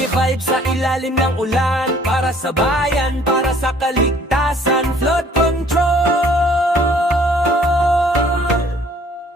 Reggae vibes sa ilalim ng ulan, para sa bayan, para sa kaligtasan. Flood control.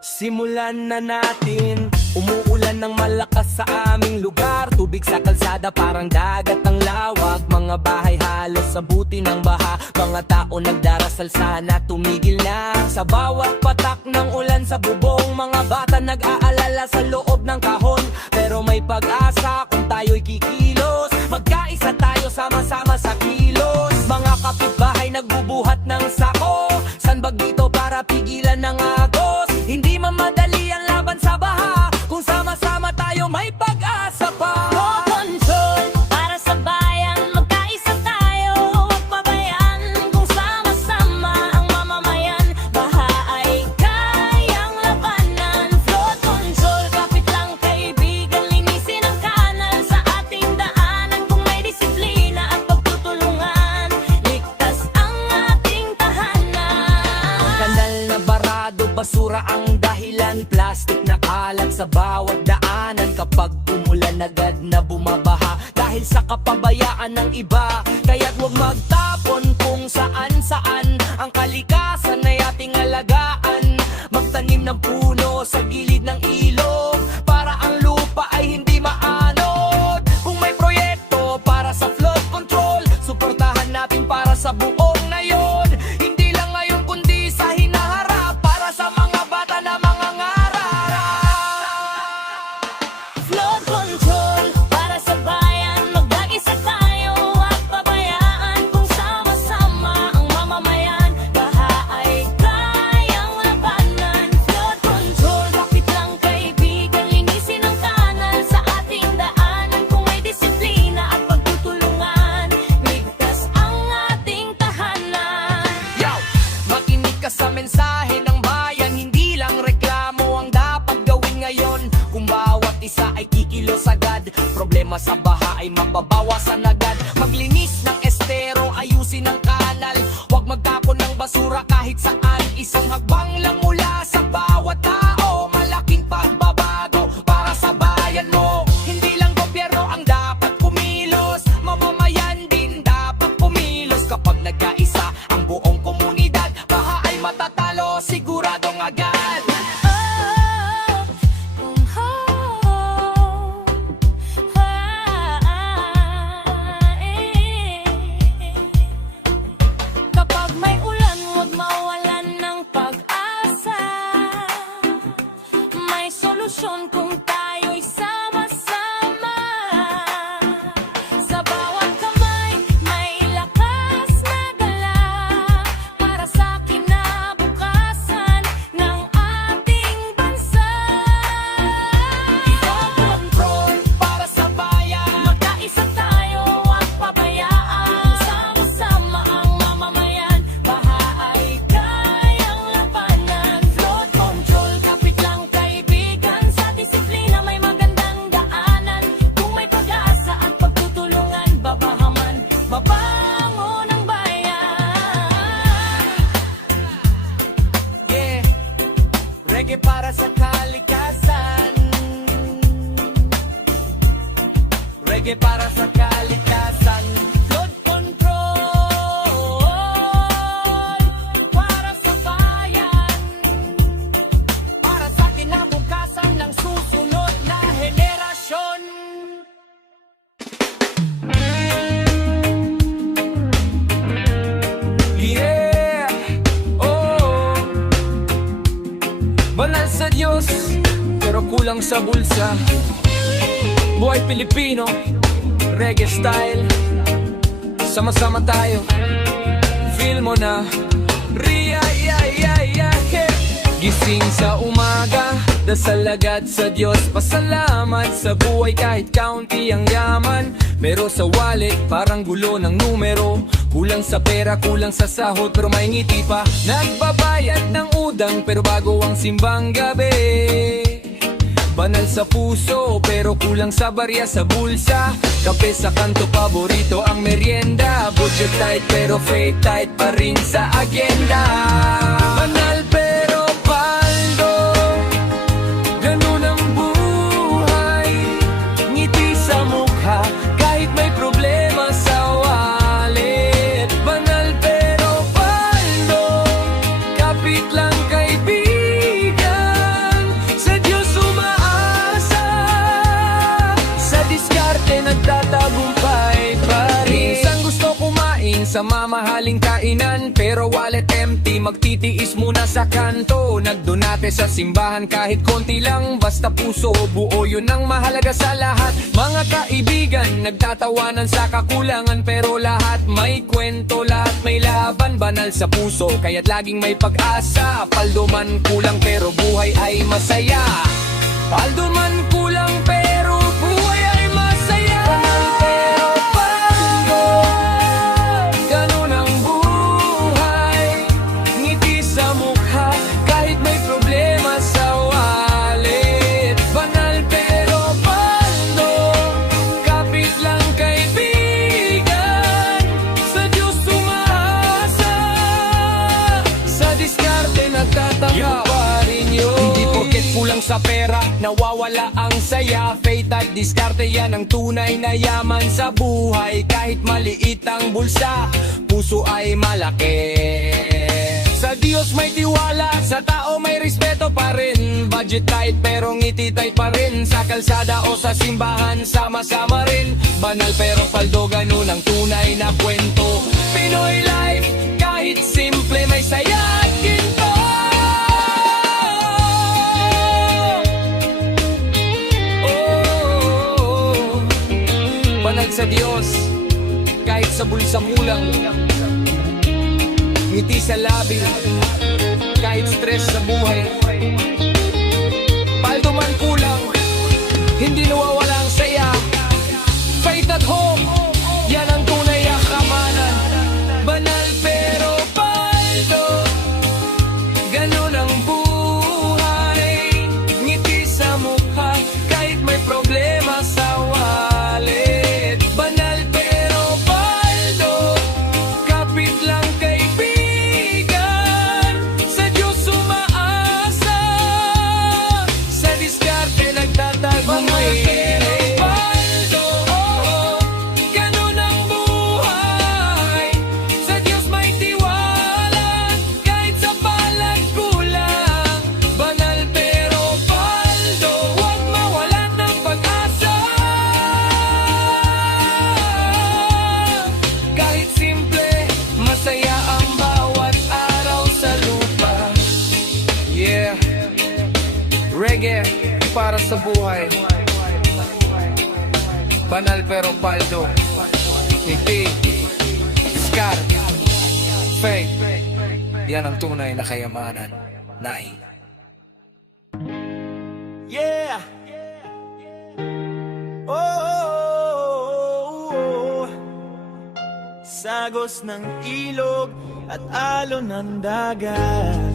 Simulan na natin. Umuulan ng malakas sa aming lugar. Tubig sa kalsada parang dagat ang lawak. Mga bahay halos sabuti ng baha. Mga tao nagdarasal sana tumigil na. Sa bawat patak ng ulan sa bubong, mga bata nag-aalala sa loob ng kahon. Pero may pag-asa kung tayo'y kikilos. Magkaisa tayo sama-sama sa kilos. Mga kapitbahay nagbubuhat ng sako. Sandbag dito para pigilan ng agos. Hindi mamadali ang laban sa baha. Kung sama-sama tayo may pag-asa pa. Flood control para sa bayan, magkaisa tayo, huwag pabayaan. Kung sama-sama ang mamamayan, baha ay kayang labanan. Flood control, kapit lang kaibigan, linisin ang kanal sa ating daanan. Kung may disiplina at pagtutulungan, ligtas ang ating tahanan. Kanal na barado, basura ang dahilan. Plastic na kalat sa bawat daanan. Kapag umulan agad na bumabaha dahil sa kapabayaan ng iba. Kaya't huwag magtapon kung saan-saan. Ang kalikasan ay ating alagaan. Magtanim ng puno sa gilid ng ilog para ang lupa ay hindi maanod. Kung may proyekto para sa flood control, suportahan natin para sa buong nayon. Hindi lang ngayon kundi sa hinaharap, para sa mga bata na mangangarap. Flood control para sa bayan, mag-isa tayo, huwag pabayaan. Kung sama-sama ang mamamayan, baha ay kayang labanan. Flood control, kapit lang kaibigan, linisin ang kanal sa ating daanan. Kung may disiplina at pagtutulungan, ligtas ang ating tahanan. Yo! Makinig ka sa mensahe ng bayan. Hindi lang reklamo ang dapat gawin ngayon. Kung bawat isa ay kikilos agad, problema sa baha ay mababawasan agad. Maglinis ng estero, ayusin ang kanal. Huwag magtapon ng basura kahit saan. Isang hakbang lang mula sa bawat tao, malaking pagbabago para sa bayan mo. Hindi lang gobyerno ang dapat kumilos, mamamayan din dapat kumilos. Kapag nagkaisa ang buong komunidad, baha ay matatalo siguradong agad. Kapag may ulan, huwag mawalan ng pag-asa. May solusyon kung tayo'y sama-sama. Sa bawat kamay, may lakas na dala para sa kinabukasan ng ating bansa. Flood control para sa bayan. Magkaisa tayo, huwag pabayaan. Sama-sama ang mamamayan, baha ay kayang labanan. Flood control, kapit lang kaibigan, sa disiplina may magandang daanan. Kung may pag-asa at pagtutulungan, babahaman, babangon ang bayan. Yeah, reggae para sa kalikasan. Reggae para sa kalikasan. Flood control para sa bayan, para sa kinabukasan ng susunod na henerasyon. Yeah, oh, banal sa Diyos, pero kulang sa bulsa. Buhay Pilipino, reggae style. Sama-sama tayo, feel mo na. Ria, yeah, yeah, yeah, yeah. Gising sa umaga, dasal agad sa Diyos. Pasalamat sa buhay kahit kaunti ang yaman. Pero sa wallet, parang gulo ng numero. Kulang sa pera, kulang sa sahod, pero may ngiti pa. Nagbabayad ng udang, pero bago ang simbang gabi. Banal sa puso, pero kulang sa barya sa bulsa. Kape sa kanto, paborito ang merienda. Budget tight, pero faith tight pa rin sa agenda. Banal pero paldo, ganun ang buhay. Ngiti sa mukha, sa mamahaling kainan, pero wallet empty, magtitiis muna sa kanto. Nagdonate sa simbahan kahit konti lang, basta puso buo, yun ang mahalaga sa lahat. Mga kaibigan, nagtatawanan sa kakulangan, pero lahat may kwento, lahat may laban. Banal sa puso, kaya't laging may pag-asa. Paldo man kulang pero buhay ay masaya. Paldo man kulang pero buhay ay masaya. Pero paldo, ganun ang buhay. Ngiti sa mukha kahit may problema sa wallet. Banal pero paldo, kapit lang kaibigan. Sa Diyos umaasa, sa diskarte nagtataka pa rin yun. Hindi porket kulang sa pera, nawawala ang saya. Faith at diskarte, yan ang tunay na yaman sa buhay. Kahit maliit ang bulsa, puso ay malaki. Sa Diyos may tiwala, sa tao may respeto pa rin. Budget tight pero ngiti tight pa rin. Sa kalsada o sa simbahan, sama-sama rin. Banal pero paldo, ganun ang tunay na kwento. Pinoy life, kahit simple may saya at ginto. Banal sa Diyos, kahit sa bulsa kulang. Ngiti sa labi, kahit stress sa buhay. Paldo man kulang, hindi nawawala ang saya. Faith at hope, yan ang tunay na kamanan. Banal pero paldo, ganun ang buhay. Ngiti sa mukha, kahit may problema sa wallet. Banal pero paldo, kapit lang kaibigan. Sa Diyos umaasa, sa diskarte nagtatagumay. Paldo, ganun ang buhay. Sa Diyos may tiwala, kahit sa palad kulang. Banal pero paldo, huwag mawalan ng pag-asa. Kahit simple, masaya ang bawat araw sa lupa. Yeah, reggae para sa buhay. Banal pero paldo, ngiti, scar, faith, yan ang tunay na kayamanan. Nay. Yeah. Oh, sagos ng ilog at alon ng dagat.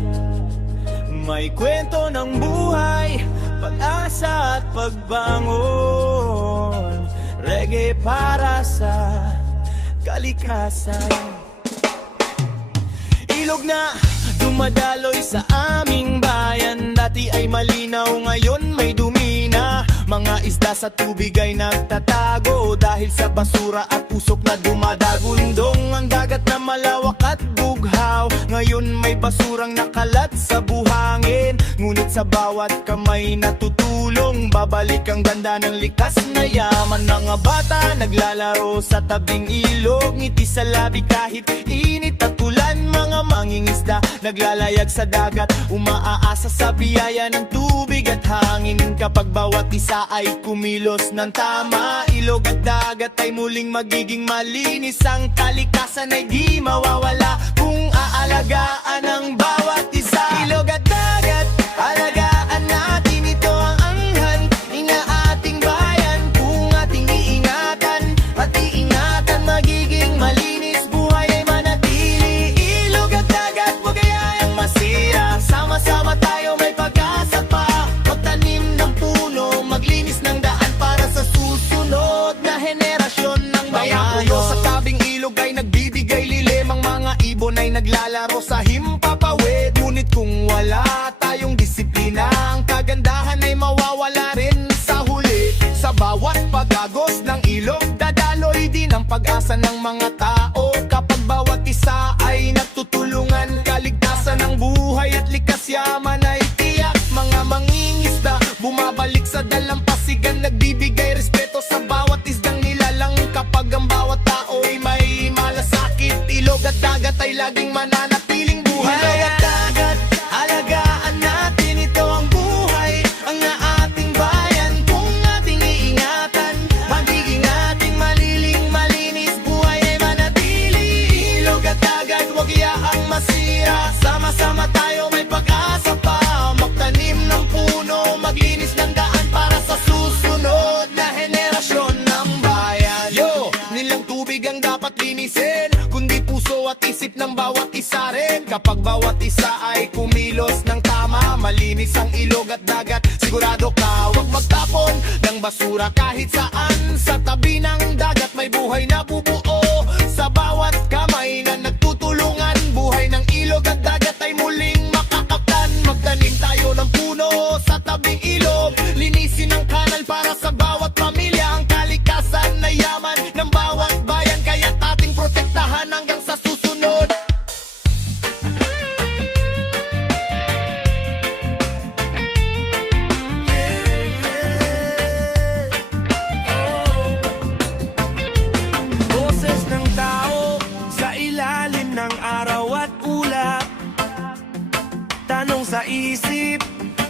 May kwento ng buhay, pag-asa at pagbangon. Reggae para sa kalikasan. Ilog na dumadaloy sa aming bayan. Dati ay malinaw, ngayon may dumi na. Mga isda sa tubig ay nagtatago dahil sa basura at usok na dumadagundong. Ang dagat na malawak at bughaw, ngayon may basurang nakalat sa buhangin. Ngunit sa bawat kamay natutulong, babalik ang ganda ng likas na yaman. Mga bata naglalaro sa tabing ilog, ngiti sa labi kahit init at ulan. Mga mangingisda naglalayag sa dagat, umaaasa sa biyaya ng tubig at hangin. Kapag bawat isa ay kumilos ng tama, ilog at dagat ay muling magiging malinis. Ang kalikasan ay di mawawala kung aalagaan ang bawat isa. Ilog at dagat, alagaan natin, ito ang anghan ina ating bayan. Kung ating iingatan at iingatan, magiging malinis, buhay ay manatili. Ilog at dagat, huwag kayang masira. Sama-sama tayo may pag-asa pa. Magtanim ng puno, maglinis ng daan para sa susunod na henerasyon ng bayan. Sa tabing ilog ay nagbibigay lilim, ang mga ibon ay naglalaro sa himpapawid. Ngunit kung wala tayong disiplina, ang kagandahan ay mawawala rin sa huli. Sa bawat pagagos ng ilog, dadaloy din ang pag-asa ng mga tao. Kapag bawat isa ay nagtutulungan, kaligtasan ng buhay at likas yaman ay tiyak. Mga mangingisda bumabalik sa dalampasigan, nagbibigay respeto sa bawat isdang nilalang. Kapag ang bawat tao ay may malasakit, dagat ay laging mananatiling buhay. Ilog at dagat, alagaan natin ito ang buhay, ang ating bayan kung ating iingatan. Magiging ating maliling malinis, buhay ay manatili. Ilog at dagat, huwag iyaang masira. Sama-sama tayo may pag-asa pa, magtanim ng puno, maglinis ng daan para sa susunod na henerasyon ng bayan. Yo, nilang tubig ang dapat linisin, kundi puso at isip ng bawat isa rin. Kapag bawat isa ay kumilos ng tama, malinis ang ilog at dagat, sigurado ka huwag magtapon ng basura kahit saan. Sa tabi ng dagat may buhay na bubuo, sa bawat kamay na nagtutulungan, buhay ng ilog at dagat ay muling makakaptan. Magtanim tayo ng puno sa tabing ilog, linisin ang kanal para sa bawat pamilya. Ang kalikasan na yaman ng bawat bayan, kaya't ating protektahan hanggang sa susunod. Boses ng tao sa ilalim ng araw at ulap, tanong sa isip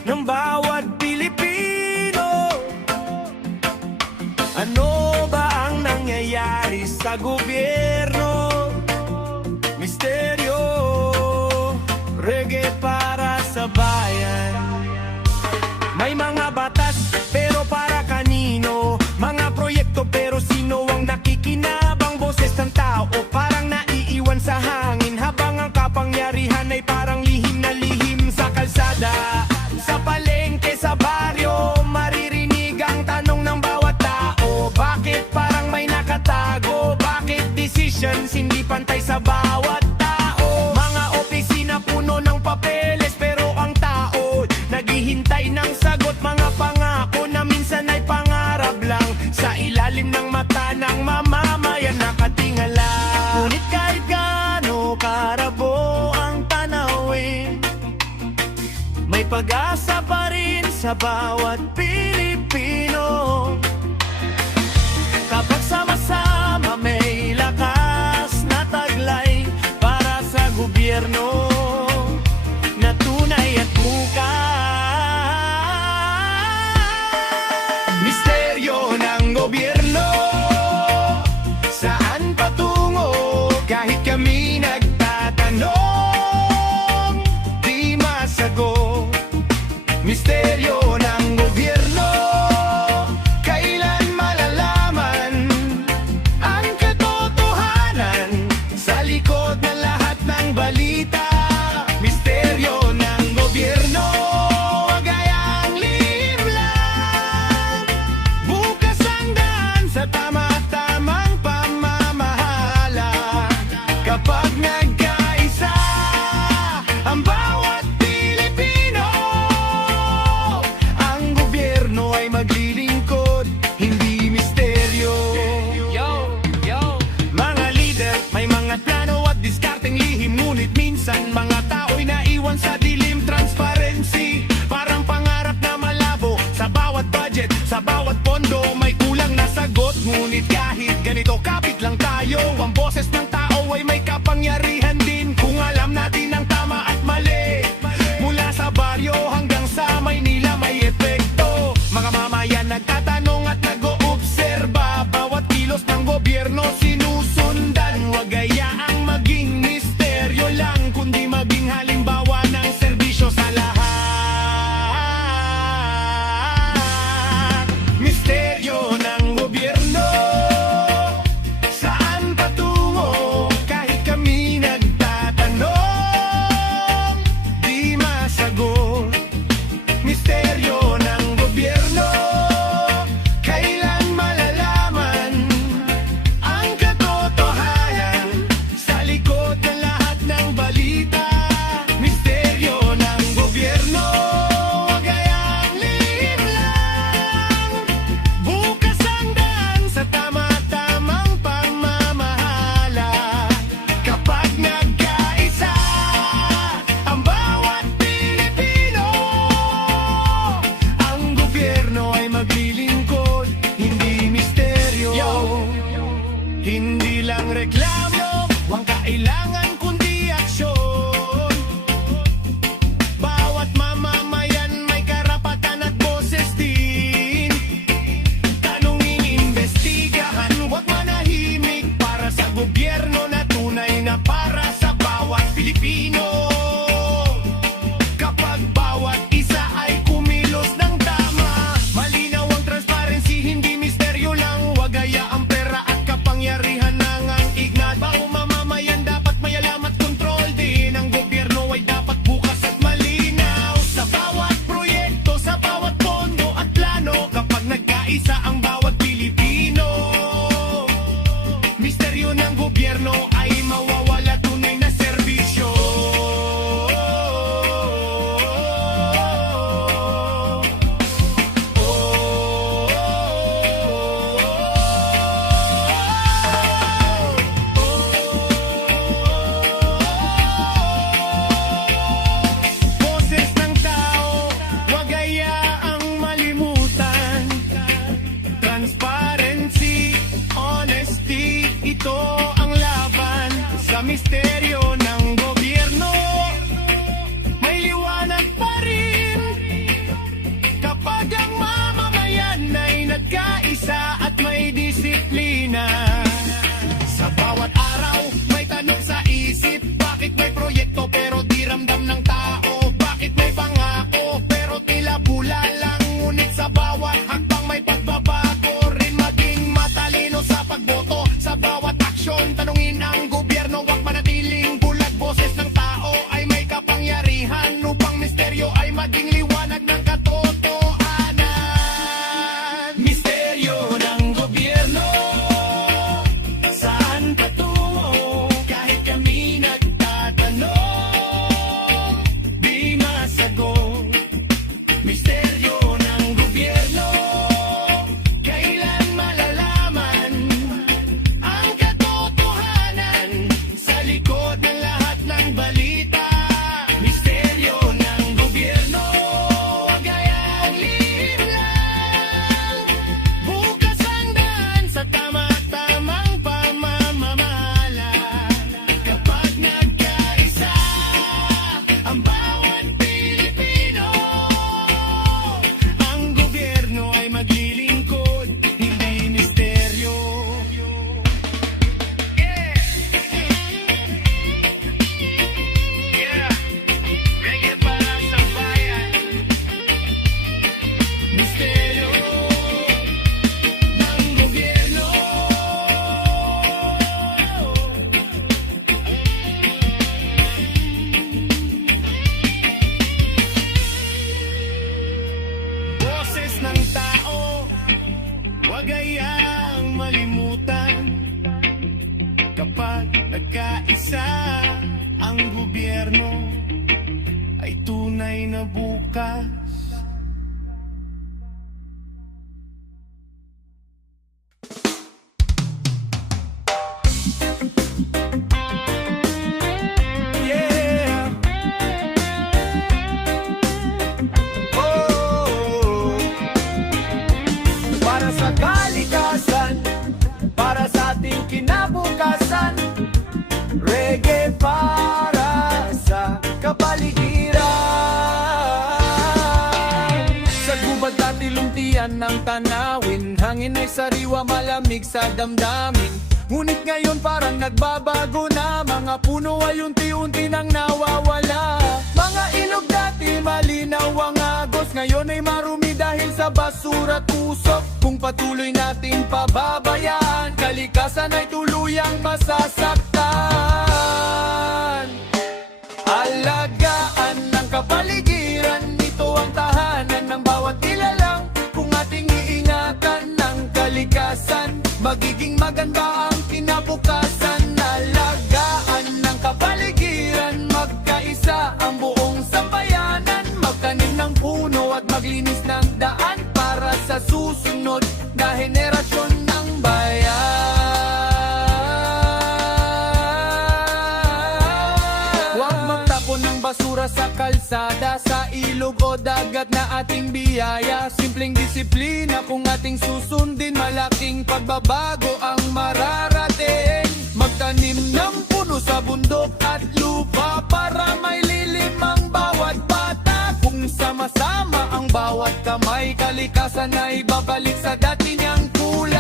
ng bawat Pilipino. Ano ba ang nangyayari sa gobyerno? Misteryo, reggae para sa bayan. May mga batas pero para kanino? Mga proyekto pero sino ang nakikinabang? Boses ng tao parang naiiwan sa hangin, habang ang kapangyarihan ay parang lihim na lihim sa kalsada. Sa palengke, sa baryo, maririnig ang tanong ng bawat tao. Bakit parang may nakatago? Bakit decisions hindi pantay sa bawat tao? Mga opisina puno ng papeles pero ang tao naghihintay ng sagot. Mga pangako na minsan ay pangarap lang, sa ilalim ng mata ng mamamayan nakatingala. Ngunit kahit gaano karabo ang tanawin, may pag-asa pa rin sa bawat Pilipino. Kapag sama-sama may lakas na taglay para sa gobyerno na tunay at mukhang. Misteryo ng gobyerno, saan patungo? Kahit kami nagtatanong, di masagot. Misteryo ng gobyerno, kailan malalaman ang katotohanan sa likod ng lahat ng balita? Misteryo ng gobyerno, gayang lihim lang, bukas ang daan sa tama-tamang pamamahala. Kapag nagkaisa ang bawat Pilipino, ang gobyerno ay maglilingkod, hindi misteryo. Yo, yo. Mga leader, may mga plano at diskarteng lihim, ngunit minsan mga tao'y naiwan sa dilim. Transparency, parang pangarap na malabo, sa bawat budget, sa bawat pondo may kulang na sagot. Ngunit kahit ganito kapit lang tayo, ang boses ng tao ay may kapangyarihan din. Kung alam natin ang tama at mali, mula sa baryo hanggang sa Maynila may epekto. Mga mamayan nagtatanong at nag-oobserba, bawat kilos ng gobyerno sinusundan. Huwag hayaang maging misteryo lang, kundi maging kailangan kundi aksyon. Bawat mamamayan may karapatan at boses din. Tanungin, imbestigahan, huwag manahimik para sa gobyerno na tunay na para sa bawat Pilipino. Kapag bawat isa ay kumilos ng tama, malinaw ang transparency, hindi misteryo lang. Huwag hayaang pera at kapangyarihan nang ang ignat. Bawat mamamayan dapat may alam at kontrol din. Ang gobyerno ay dapat bukas at malinaw. Sa bawat proyekto, sa bawat pondo at plano, kapag nagkaisa ang bawat Pilipino, misteryo ng gobyerno ay mawawala, tunay na serbisyo. Boses ng tao, huwag hayaang malimutan. Transparency, honesty, ito ang laban sa misteryo ng gobyerno. May liwanag pa rin kapag ang mamamayan ay nagkaisa at may disiplina. Sa bawat araw, may tanong sa isip. Bakit may proyekto pero di ramdam ng tao? Bakit may pangako pero tila bula lang? Ngunit sa bawat hakbang may pagbabago rin. Maging matalino sa pagboto, sa bawat aksyon. Tanungin ang gobyerno, wag manatiling bulag. Boses ng tao ay may kapangyarihan upang misteryo ay maging liwanag ng katotohanan. Misteryo ng gobyerno, saan patungo? Kahit kami nagtatanong, di masagot. Misteryo ng gobyerno, kailan malalaman ang katotohanan sa likod ng lahat ng balita? Misteryo ng gobyerno, huwag hayaang lihim lang. Bukas ang daan sa tama-tamang pamamamahala. Kapag nagkaisa ang bawat Pilipino, ang gobyerno ay maglilingkod, hindi misteryo. Reggae para sa bayan. Misteryo ng gobyerno. Boses ng tao, huwag hayaang malimutan. Kapag nagkaisa ang gobyerno, ay tunay na bukas. Yeah. Oh. Para sa kalikasan, para sa ating kinabukasan, reggae para sa kapaligiran. Sa gubat at ilumtian ng tanawin, hangin ay sariwa, malamig sa damdamin. Ngunit ngayon parang nagbabago na, mga puno ay unti-unti nang nawawala. Mga ilog dati malinaw ang agos, ngayon ay marumi dahil sa basura at usok. Kung patuloy nating pababayaan, kalikasan ay tuluyang masasaktan. Alagaan ng kapaligiran, ito ang tahanan ng bawat nilalang. Kung ating iingatan ng kalikasan, magiging maganda ang kinabukasan. Alagaan ng kapaligiran, magkaisa ang buong sambayanan. Magtanim ng puno at maglinis ng daan para sa susunod na henerasyon ng bayan. Huwag magtapon ng basura sa kalsada. kalsada, sa ilog o dagat na ating biyaya. Simpleng disiplina kung ating susundin, malaking pagbabago ang mararating. Magtanim ng puno sa bundok at lupa para may lilim ang bawat bata. Kung sama-sama ang bawat kamay, kalikasan ay babalik sa dati niyang kulay.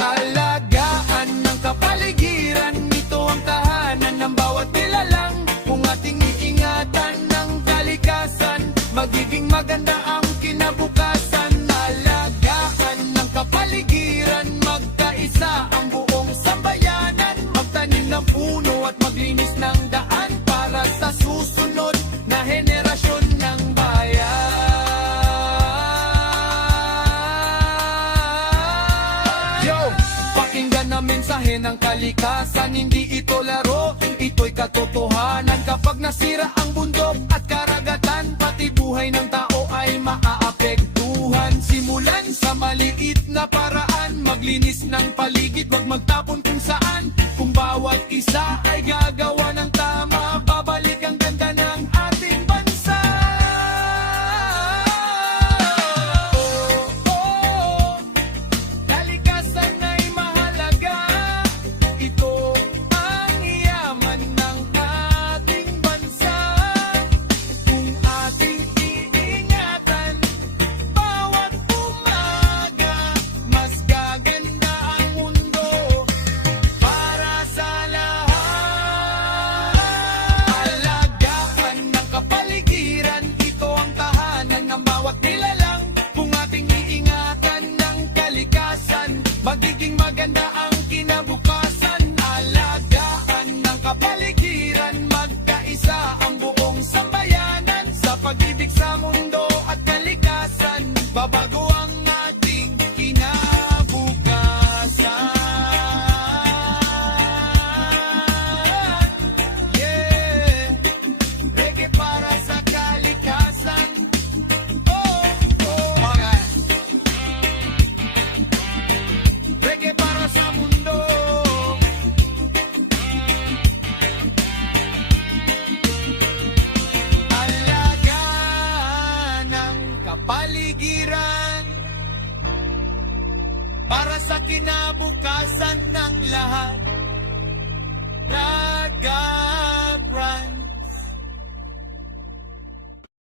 Alagaan ng kapaligiran, ito ang tahanan ng bawat nilalang. Kung ating iingatan ng kalikasan, magiging maganda ang kinabukasan. Alagaan ng kapaligiran, magkaisa ang buong sambayanan. Magtanim ng puno at maglinis ng daan para sa susunod na henerasyon ng bayan. Yo! Pakinggan na mensahe ng kalikasan, hindi ito laro, ito'y katotohanan. Kapag nasira ang bundok at karagatan, pati buhay ng tao ay maaapektuhan. Simulan sa maliit na paraan, maglinis ng paligid, wag magtapon kung saan. Kung bawat isa ay gagawa ng tama, babalik ang ganda ng ating bansa. Kalikasan ay mahalaga, ito ang yaman ng ating bansa. Kung ating iingatan, bawat umaga, mas gaganda ang mundo para sa lahat. Alagaan ng kapaligiran, ito ang tahanan ng bawat nilalang. Kung ating iingatan ng kalikasan, magiging maganda ang kinabukasan. Alagaan ng kapaligiran, magkaisa ang buong sambayanan. Sa pag-ibig sa mundo at kalikasan, babago ang ating kinabukasan. Yeah, reggae para sa kalikasan. Oh, oh, okay. Reggae para sa mundo. Alagaan ng kapaligiran para sa kinabukasan ng lahat.